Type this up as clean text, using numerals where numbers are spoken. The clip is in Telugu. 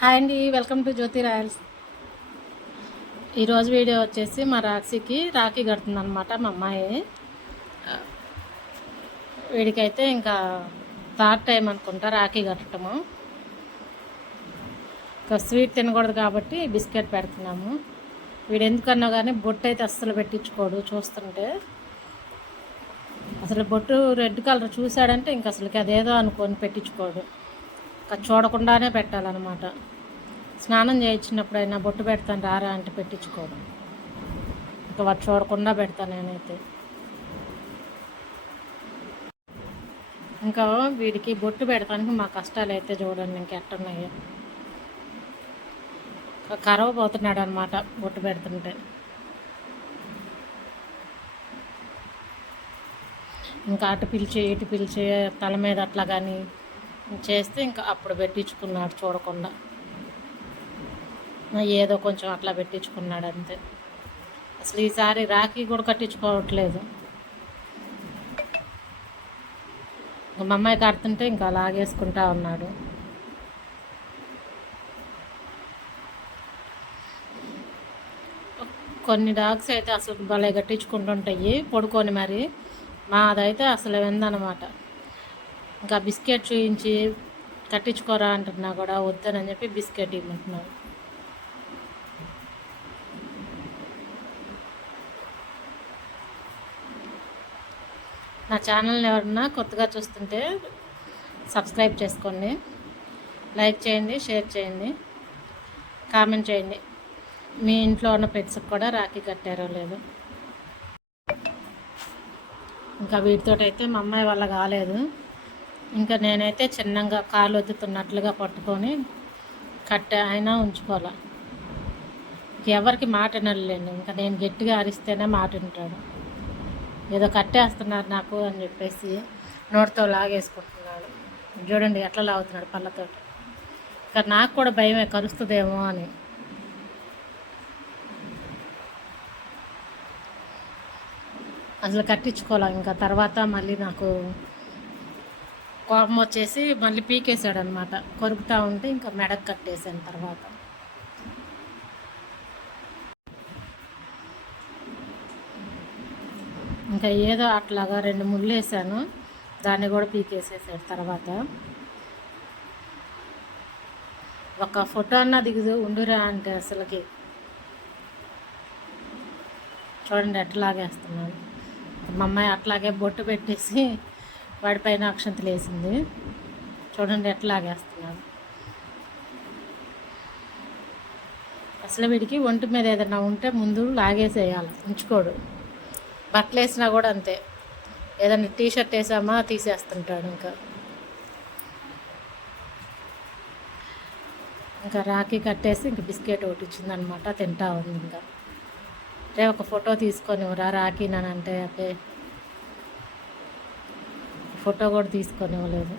హాయ్ అండి, వెల్కమ్ టు జ్యోతి రాయల్స్. ఈరోజు వీడియో వచ్చేసి మా రాక్షికి రాఖీ కడుతుంది అనమాట మా అమ్మాయి. వీడికైతే ఇంకా థర్డ్ టైం అనుకుంటా రాఖీ కట్టడము. ఇంకా స్వీట్ తినకూడదు కాబట్టి బిస్కెట్ పెడుతున్నాము. వీడు ఎందుకన్నా కానీ బొట్టు అయితే అస్సలు పెట్టించుకోడు. చూస్తుంటే అసలు బొట్టు రెడ్ కలర్ చూశాడంటే ఇంక అసలుకి అదేదో అనుకొని పెట్టించుకోడు. ఇంకా చూడకుండానే పెట్టాలన్నమాట. స్నానం చేయించినప్పుడైనా బొట్టు పెడతాను రారా అంటే పెట్టించుకోడు. ఇంకా వాడు చూడకుండా పెడతాను నేనైతే. ఇంకా వీడికి బొట్టు పెడతానికి మా కష్టాలు అయితే చూడండి ఇంకెట్టున్నాయో. కరవబోతున్నాడు అనమాట బొట్టు పెడుతుంటే. ఇంకా అటు పిలిచి ఇటు పిలిచి తల మీద అట్లా కానీ చేస్తే ఇంకా అప్పుడు పెట్టించుకున్నాడు చూడకుండా. ఏదో కొంచెం అట్లా పెట్టించుకున్నాడు అంతే. అసలు ఈసారి రాఖీ కూడా కట్టించుకోవట్లేదు. మా అమ్మాయి కడుతుంటే ఇంకా లాగేసుకుంటా ఉన్నాడు. కొన్ని డాగ్స్ అయితే అసలు భలే కట్టించుకుంటుంటాయి పడుకొని. మరి మాదైతే అసలు విందనమాట. ఇంకా బిస్కెట్ చూయించి కట్టించుకోరా అంటున్నా కూడా వద్దనని చెప్పి బిస్కెట్ ఇవ్వమంటున్నాడు. నా ఛానల్ని ఎవరన్నా కొత్తగా చూస్తుంటే సబ్స్క్రైబ్ చేసుకోండి, లైక్ చేయండి, షేర్ చేయండి, కామెంట్ చేయండి. మీ ఇంట్లో ఉన్న పెట్స్కి కూడా రాఖీ కట్టారో లేదు. ఇంకా వీటితోటైతే మా అమ్మాయి వల్ల కాలేదు. ఇంకా నేనైతే చిన్నగా కాలు వద్దుతున్నట్లుగా పట్టుకొని కట్టే అయినా ఉంచుకోవాలి. ఎవరికి మాట వినలేండి. ఇంకా నేను గట్టిగా అరిస్తేనే మాట వింటాడు. ఏదో కట్టేస్తున్నారు నాకు అని చెప్పేసి నోటితో లాగేసుకుంటున్నాడు. చూడండి ఎట్లా లాగుతున్నాడు పళ్ళతో. ఇంకా నాకు కూడా భయమే కరుస్తుందేమో అని. అసలు కట్టించుకోవాలి. ఇంకా తర్వాత మళ్ళీ నాకు కోపం వచ్చేసి మళ్ళీ పీకేశాడు అనమాట. కొరుకుతూ ఉంటే ఇంకా మెడకు కట్టేసాను తర్వాత. ఇంకా ఏదో అట్లాగా 2 ముళ్ళు వేసాను, దాన్ని కూడా పీకేసేసాడు తర్వాత. ఒక ఫోటో అన్నా దిగుదు ఉండురా అంటే అసలుకి. చూడండి ఎట్లాగేస్తున్నాను. మా అమ్మాయి అట్లాగే బొట్టు పెట్టేసి వాడిపైన అక్షంతలు వేసింది. చూడండి ఎట్లాగేస్తున్నాను. అసలు వీడికి ఒంటి మీద ఏదైనా ఉంటే ముందు లాగేసేయాలి, ఉంచుకోడు. బట్టలు వేసినా కూడా అంతే, ఏదైనా టీషర్ట్ వేసామా తీసేస్తుంటాడు. ఇంకా రాఖీ కట్టేసి ఇంక బిస్కెట్ ఒకటి ఇచ్చిందనమాట, తింటా ఉంది. ఇంకా రే ఒక ఫోటో తీసుకొని రా రాఖీ నానంటే అబ్బే ఫోటో కూడా తీసుకొని ఇవ్వలేదు.